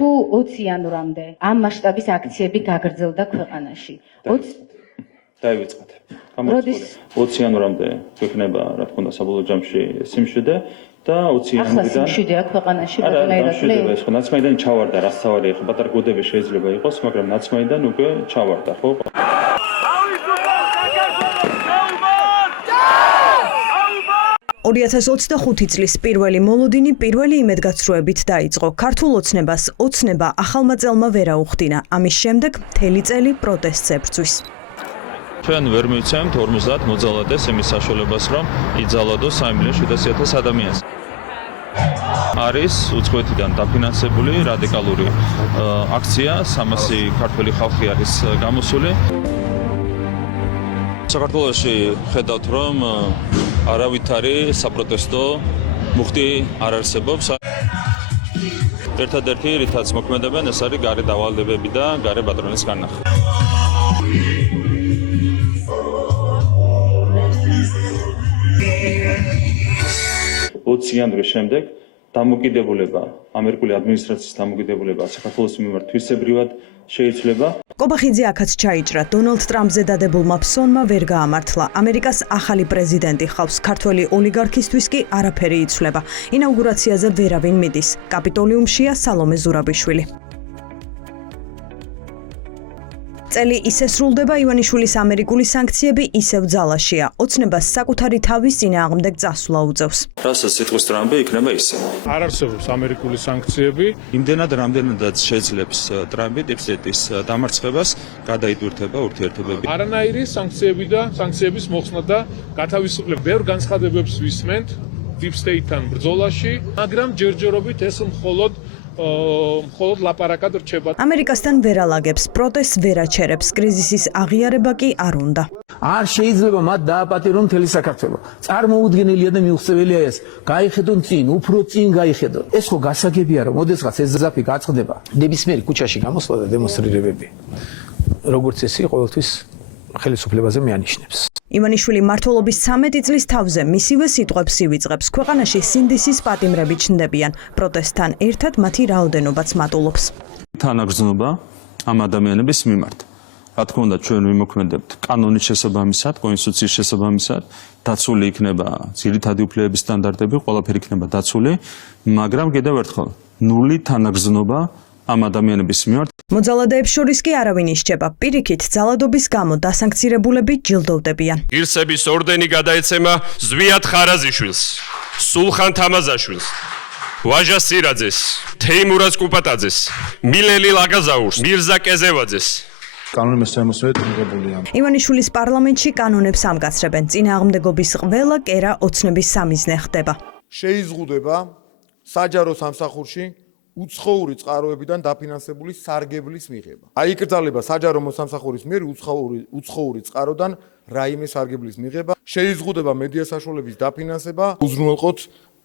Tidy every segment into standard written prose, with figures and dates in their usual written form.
თუ 20 იანვრამდე ამ მასშტაბის აქციები გაგრძელდა ქვეყანაში. დაივიწყეთ. 20 იანვრამდე გვექნება, რა თქმა უნდა, საბოლოო ჯამში სიმშვიდე და 20 იანვრიდან სიმშვიდეა ქვეყანაში, ბატონო ირაკლი. ეს ხო ნაცმაიდან ჩავარდა, რაც თავარია, ხო პატარა გოდები შეიძლება იყოს, მაგრამ ნაცმაიდან უკვე ჩავარდა, ხო? 2025 წლის პირველი მოლოდინი პირველი იმედგაცრუებით დაიწყო. ქართულ ოცნებას ოცნება ახალმა წელმა ვერ აუხდინა. ამის შემდეგ მთელი წელი პროტესტს ებრძვის. ჩვენ ვერ მივცემთ 50 მოძალადეს იმის საშუალებას, რომ იძალადოს 3,700,000 ადამიანს. არის უცხოეთიდან დაფინანსებული რადიკალური აქცია, 300 ქართველი ხალხი არის გამოსული. საქართველოში ხედავთ, რომ არავითარი საპროტესტო მუხტი არ არსებობს. ერთადერთი რითაც მოქმედებენ, ეს არის გარე დავალდებები და გარე პატრონის განახვა. 20 იანვრის შემდეგ დამოკიდებულება, ამერიკული ადმინისტრაციის დამოკიდებულება საქართველოს მიმართ თვისებრივად შეიცვლება. კობახიძე აქაც ჩაიჭრა. დონალდ ტრამპზე დადებულმა ფსონმა ვერ გაამართლა. ამერიკას ახალი პრეზიდენტი ხავს. ქართველი ოლიგარქისთვის კი არაფერი იცვლება. ინაუგურაციაზე ვერავინ მიდის. კაპიტოლიუმშია სალომე ზურაბიშვილი. წელი ისე სრულდება, ივანიშვილის ამერიკული სანქციები ისევ ძალაშია. ოცნებას საკუთარი თავის წინააღმდეგ წასვლა უწევს. რასაც იტყვის ტრამპი, იქნება ისე. არ არსებობს ამერიკული სანქციები. იმდენად რამდენადაც შეძლებს ტრამპი ტიპსეტის დამარცხებას, გადაიდურთება ურთიერთობები. არანაირი სანქციები და სანქციების მოხსნა და გათავისუფლება. ბევრ განცხადებებს ვისმენთ დიპსტეიტთან ბრძოლაში, მაგრამ ჯერჯერობით ეს მხოლოდ ლაპარაკად რჩება. ამერიკასთან ვერ ალაგებს, პროტესტს ვერ აჩერებს, კრიზისის აღიარება კი არ უნდა. არ შეიძლება მათ დააპატირონ მთელი საქართველო. წარმოუდგენელია და მიუღწეველია ეს. გაიხედონ წინ, უფრო წინ გაიხედონ. ეს ხო გასაგებია, რომ ოდესღაც ეს ზაფი გაწყდება. ნებისმიერი ქუჩაში გამოსვლა და დემონსტრირებები. როგორც ესე ყოველთვის ხელისუფლებაზე მეანიშნებს. ივანიშვილი მმართველობის 13 წლის თავზე მისივე სიტყვებს ივიწყებს. ქვეყანაში სინდისის პატიმრები ჩნდებიან. პროტესტთან ერთად მათი რაოდენობაც მატულობს. თანაგრძნობა ამ ადამიანების მიმართ. რა თქმა უნდა, ჩვენ ვიმოქმედებთ კანონის შესაბამისად, კონსტიტუციის შესაბამისად, დაცული იქნება ძირითადი უფლებების სტანდარტები, ყველაფერი იქნება დაცული, მაგრამ კიდევ ერთხელ, ნული თანაგრძნობა ამ ადამიანების მიმართ. მოძალადეებს შორის კი არავინ ისჩება. პირიქით, ძალადობის გამო დასანქცირებულები ჯილდოვდებიან. ღირსების ორდენი გადაეცემა ზვიად ხარაზიშვილს, სულხან თამაზაშვილს, ვაჟა სირაძეს, თეიმურაზ კუპატაძეს, მილელი ლაგაზაურს, მირზა კეზევაძეს. კანონების შემოსვლით მიღებულია. ივანიშვილის პარლამენტში კანონებს ამგაცრებენ. წინააღმდეგობის ყველა კერა ოცნების სამიზნე ხდება. შეიზღუდება საჯარო სამსახურში უცხოური წყაროებიდან დაფინანსებული სარგებლის მიღება. აიკრძალება საჯარო მოსამსახურის მიერ უცხოური წყაროდან რაიმე სარგებლის მიღება. შეიზღუდება მედია საშუალების დაფინანსება. უზრუნველყოთ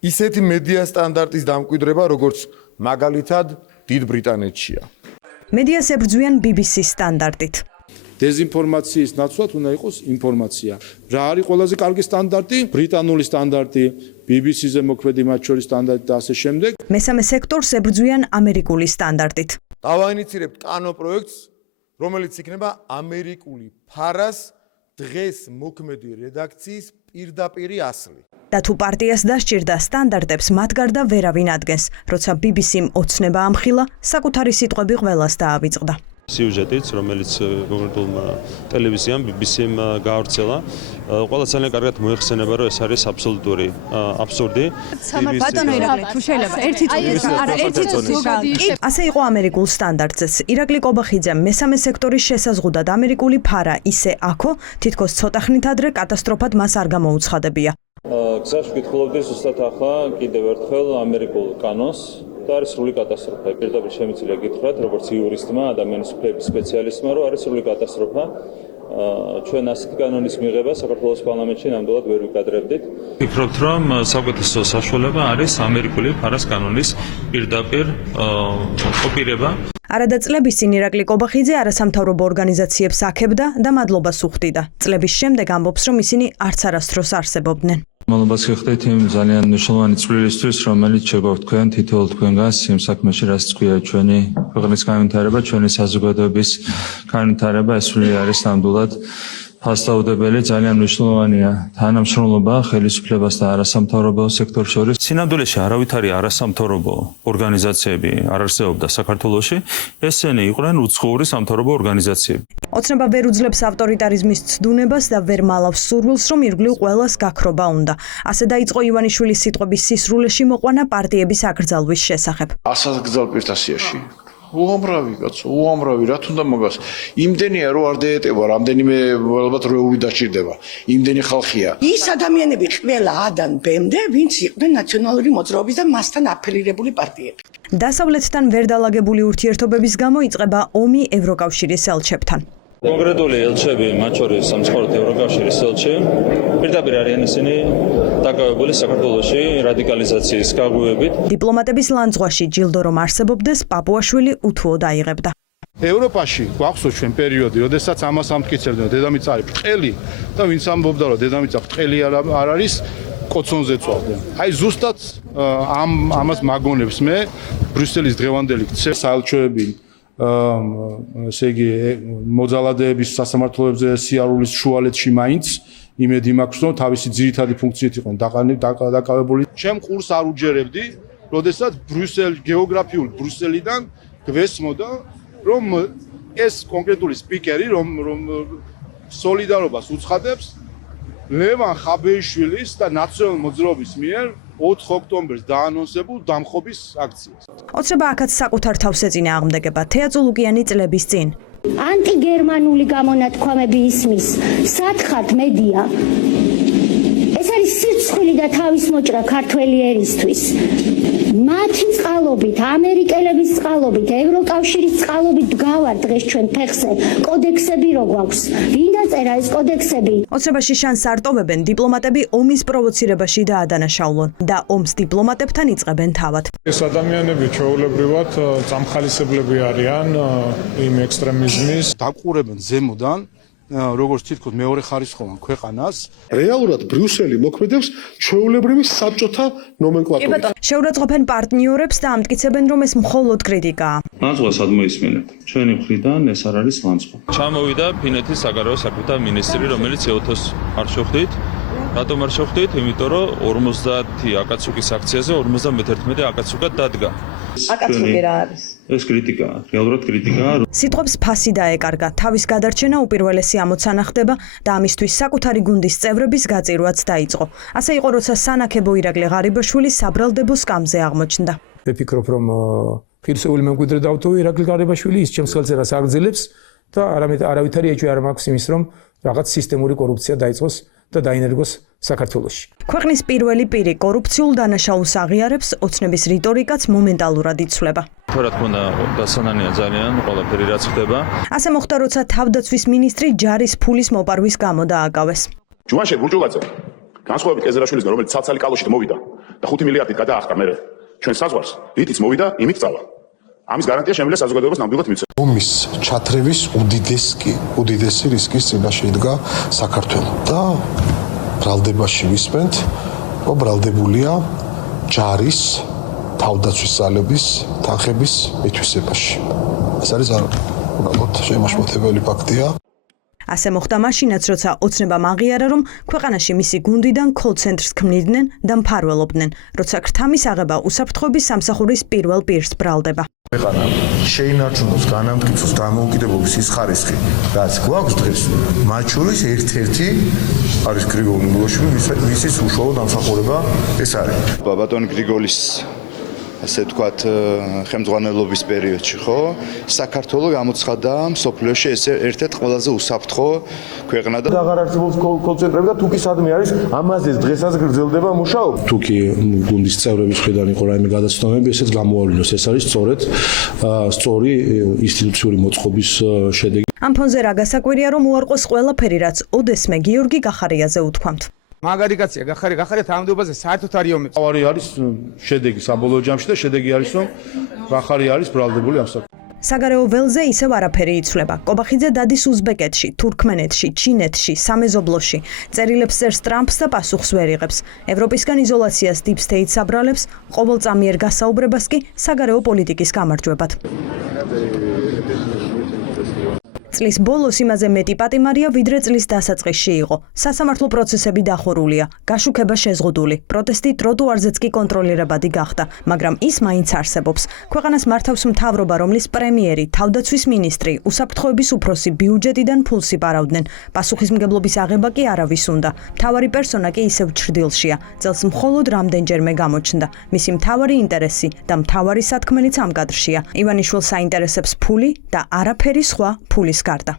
ისეთი მედია სტანდარტის დამკვიდრება, როგორც მაგალითად დიდ ბრიტანეთშია. მედიას ებრძვიან BBC-ის სტანდარტით. დეზინფორმაციის ნაცვლად უნდა იყოს ინფორმაცია. რა არის ყველაზე კარგი სტანდარტი? ბრიტანული სტანდარტი, BBC-ზე მოქმედი მათ შორის სტანდარტი და ასე შემდეგ. მესამე სექტორს ებრძვიან ამერიკული სტანდარტით. დავაინიცირებთ კანო პროექტს, რომელიც იქნება ამერიკული ფარას დღეს მოქმედი რედაქციის პირდაპირი ასლი. და თუ პარტიას დასჭირდა სტანდარტებს მათ გარდა ვერავინ ადგენს. როცა BBC-მ ოცნება ამხილა, საკუთარი სიტყვები ყველას დაავიწყდა. სიუჟეტიც, რომელიც კონკრეტულმა ტელევიზიამ BBC-მ გაავრცელა, ყველა ძალიან კარგად მოიხსენება, რომ ეს არის აბსოლუტური აბსურდი. ბატონო ირაკლი, თუ შეიძლება ერთი წუთი. ასე იყო ამერიკულ სტანდარტზეც. ირაკლი კობახიძემ მესამე სექტორის შესაზღუდად ამერიკული ფარა ისე აქო, თითქოს ცოტა ხნით ადრე კატასტროფად მას არ გამოუცხადებია. გზაში ვკითხულობდი ზუსტად ახლა კიდევ ერთხელ ამერიკულ კანონს. და არის სრული კატასტროფა. პირდაპირ შემიძლია გითხრათ, როგორც იურისტმა, ადამიანის უფლებების სპეციალისტმა, რომ არის სრული კატასტროფა. ჩვენ ასეთი კანონის მიღება საქართველოს პარლამენტში ნამდვილად ვერ ვიკადრებდით. ვფიქრობთ, რომ საუკეთესო საშუალება არის ამერიკული ფარას კანონის პირდაპირ კოპირება. არადა წლების წინ ირაკლი კობახიძე არასამთავრობო ორგანიზაციებს აქებდა და მადლობას უხდიდა. წლების შემდეგ ამბობს, რომ ისინი არც არასდროს არსებობდნენ. მადლობას გიხდით იმ ძალიან მნიშვნელოვანი წვლილისთვის, რომელიც შეგვაქვს თქვენ თითოეულ თქვენგანს იმ საქმეში, რაც თქვია ჩვენი ქვეყნის განვითარება, ჩვენი საზოგადოების განვითარება, ეს არის ნამდვილად ფასდაუდებელი, ძალიან მნიშვნელოვანია თანამშრომლობა ხელისუფლებას და არასამთავრობო სექტორს შორის. სინამდვილეში არავითარი არასამთავრობო ორგანიზაციები არ არსებობდა საქართველოში, ესენი იყვნენ უცხოური სამთავრობო ორგანიზაციები. ოცნება ვერ უძლებს ავტორიტარიზმის ცდუნებას და ვერ მალავს სურვილს, რომ ირგვლივ ყველას გაქრობა უნდა. ასე დაიწყო ივანიშვილის სიტყვების სისრულეში მოყვანა პარტიების აკრძალვის შესახებ. ასაკრძალ პირთასიაში უამრავი კაცო, უამრავი, რა თუნდა მაგას. იმდენია რომ არ დაეტევა, რამდენიმე ალბათ რეული დაჭირდება. იმდენი ხალხია. ის ადამიანები ყველა ადან ბემდე, ვინც იყვნენ ნაციონალური მოძრაობის და მასთან აფილირებული პარტიები. დასავლეთთან ვერ დალაგებული ურთიერთობების გამო იწყება ომი ევროკავშირის ელჩებთან. კონკრეტული ელჩები, მათ შორის სამცხარო ევროკავშირის ელჩი, პირდაპირ არიან ისინი დაკავებული საქართველოში რადიკალიზაციის გაღვივებით. დიპლომატების ლანძღვაში ჯილდო რომ არსებობდეს, პაპუაშვილი უთუოდ აიღებდა. ევროპაში გვახსოვს ჩვენ პერიოდი, როდესაც ამას ამტკიცებდნენ დედამიწა არის ბრტყელი და ვინც ამბობდა რომ დედამიწა ბრტყელი არ არის, კოცონზე წვავდნენ. აი ზუსტად ამას მაგონებს მე ბრიუსელის დღევანდელი ქცე საელჩოები ესე იგი მოძალადეების სასამართლოებზე სიარულის შუალედში მაინც იმედი მაქვს რომ თავისი ძირითადი ფუნქციით იყვნენ დაკავებული. ჩემ ყურს არ უჯერებდი, როდესაც გეოგრაფიულ ბრიუსელიდან გვესმოდა რომ ეს კონკრეტული სპიკერი რომ სოლიდარობას უცხადებს ლევან ხაბეიშვილის და ნაციონალური მოძრაობის მიერ 4 ოქტომბერს დაანონსებულ დამხობის აქციას. ოცნება აქაც საკუთარ თავს ეწინააღმდეგება თეატრულუკიანი წლების წინ. ანტიგერმანული გამონათქვამები ისმის სათხართ მედია. ეს არის სირცხვილი და თავის მოჭრა ქართველი ერისთვის. მათი წყალობით, ამერიკელების წყალობით, ევროკავშირის წყალობით დგავარ დღეს ჩვენ ფეხზე კოდექსები რო გვაქვს. ვინ დაწერა ეს კოდექსები? ოცნებაში შანსს არ ტოვებენ დიპლომატები ომის პროვოცირებაში დაადანაშაულონ და ომს დიპლომატებთან იწყებენ თავად. ეს ადამიანები ჩვეულებრივად წამხალისებლები არიან იმ ექსტრემიზმის. დაყურებენ ზემოდან როგორც თითქოს მეორე ხარისხოვან ქვეყანას. რეალურად ბრიუსელი მოქმედებს ჩვეულებრივი საბჭოთა ნომენკლატურით. შეურაცხყოფენ პარტნიორებს და ამტკიცებენ რომ ეს მხოლოდ კრიტიკაა. ლანძღვას არ მოისმენთ. ჩვენი მხრიდან ეს არ არის ლანძღვა. ჩამოვიდა ფინეთის საგარეო საქმეთა მინისტრი, რომელიც ეოთოს არ შევხვდით. რატომ არ შევხვდით? იმიტომ რომ 50 აკაცუკის აქციაზე 51 აკაცუკად დადგა. აკაცუკი რა არის? ეს კრიტიკაა, რეალურად კრიტიკაა. სიტყვებს ფასი დაეკარგა, თავის გადარჩენა უპირველესი ამოცანა ხდება და ამისთვის საკუთარი გუნდის წევრების გაწირვაც დაიწყო. ასე იყო, როცა სანაქებო ირაკლი ღარიბაშვილი საბრალდებო სკამზე აღმოჩნდა. ვფიქრობ რომ პირსეული მემკვიდრე დავტოვე ირაკლი ღარიბაშვილი ის ჩემს ხელწერას აგრძელებს და არავითარი ეჭვი არ მაქვს იმის რომ რაღაც სისტემური კორუფცია დაიწყოს და დაინერგოს საქართველოში. ქვეყნის პირველი პირი კორუფციულ დანაშაულს აღიარებს, ოცნების რიტორიკაც მომენტალურად იცვლება. რა თქმა უნდა, დასანანია ძალიან ყველაფერი რაც ხდება. ასე მოხდა, როცა თავდაცვის მინისტრი ჯარის ფულის მოპარვის გამო დააკავეს. ჯუანშე ბურჯულაძე განსხვავებით ეზერაშვილისგან, რომელიც ცალ-ცალი კალოშით მოვიდა და 5 მილიარდით გადაახტა მერე ჩვენ საზღვარს, რითიც მოვიდა, იმით წავა. ამის გარანტია შემიძლია საზოგადოებას ნამდვილად მიცემ. ომის ჩათრევის უდიდესი რისკის წინაშე იდგა საქართველო და ბრალდებაში ვისმენთ, რომ ბრალდებულია ჯარის თავდაცვის ძალების თანხების მითვისებაში. ეს არის უბრალოდ შემაშფოთებელი ფაქტია. ასე მოხდა მაშინაც, როცა ოცნებამ აღიარა, რომ ქვეყანაში მისი გუნდიდან კოლ-ცენტრს ქმნიდნენ და მფარველობდნენ, როცა ქრთამის აღება უსაფრთხოების სამსახურის პირველ პირს ბრალდება. ქვეყანა შეინარჩუნოს განამტკიცოს დამოუკიდებლობის ის ხარისხი, რაც გვაქვს დღეს, მათ შორის ერთ-ერთი არის გრიგოლ ნიკოლაშვილი, ვისის უშუალო დამსახურება ეს არის. ბატონ გრიგოლის ასე ვთქვათ, ხელმძღვანელობის პერიოდში, ხო? საქართველო გამოცხადა მსოფლიოში ერთ-ერთ ყველაზე უსაფრთხო ქვეყნა და აღარ არსებობს კოლ-ცენტრები და თუკი სადმე არის, ამაზე დღესაც გრძელდება მუშაობა. თუკი გუნდის წევრების მხრიდან იყო რაიმე გადაცნობები, ესეც გამოავლინოს, ეს არის სწორი ინსტიტუციური მოწყობის შედეგი. ამ ფონზე რა გასაკვირია, რომ უარყოს ყველაფერი, რაც ოდესმე გიორგი გახარიაზე უთქვამთ. მაგარი კაცია, გახარია თანამდებობაზე საერთოდ არ იომებს. თავარი არის შედეგი საბოლოო ჯამში და შედეგი არის რომ გახარია არის ბრალდებული ამ საგარეო ველზე ისევ არაფერი იცვლება. კობახიძე დადის უზბეკეთში, თურქმენეთში, ჩინეთში, სამეზობლოში. წერილებს წერს ტრამპს და პასუხს ვერ იღებს. ევროპისგან იზოლაციას Deep State-ს აბრალებს, ყოველწამიერ გასაუბრებას კი საგარეო პოლიტიკის გამარჯვებად. წლის ბოლოს იმაზე მეტი პატიმარია, ვიდრე წლის დასაწყისში იყო. სასამართლო პროცესები დახურულია, გაშუქება შეზღუდული, პროტესტი ტროტუარზეც კი კონტროლირებადი გახდა, მაგრამ ის მაინც არსებობს. ქვეყანას მართავს მთავრობა, რომლის პრემიერი, თავდაცვის მინისტრი, უსაფრთხოების უფროსი ბიუჯეტიდან ფულს იპარავდნენ. პასუხისმგებლობის აღება კი არავის უნდა. მთავარი პერსონა კი ისევ ჩრდილშია. წელს მხოლოდ რამდენჯერმე გამოჩნდა. მისი მთავარი ინტერესი და მთავარი სათქმელიც ამ კადრშია. ივანიშვილს აინტერესებს ფული და არაფერი სხვა ფულის გარდა.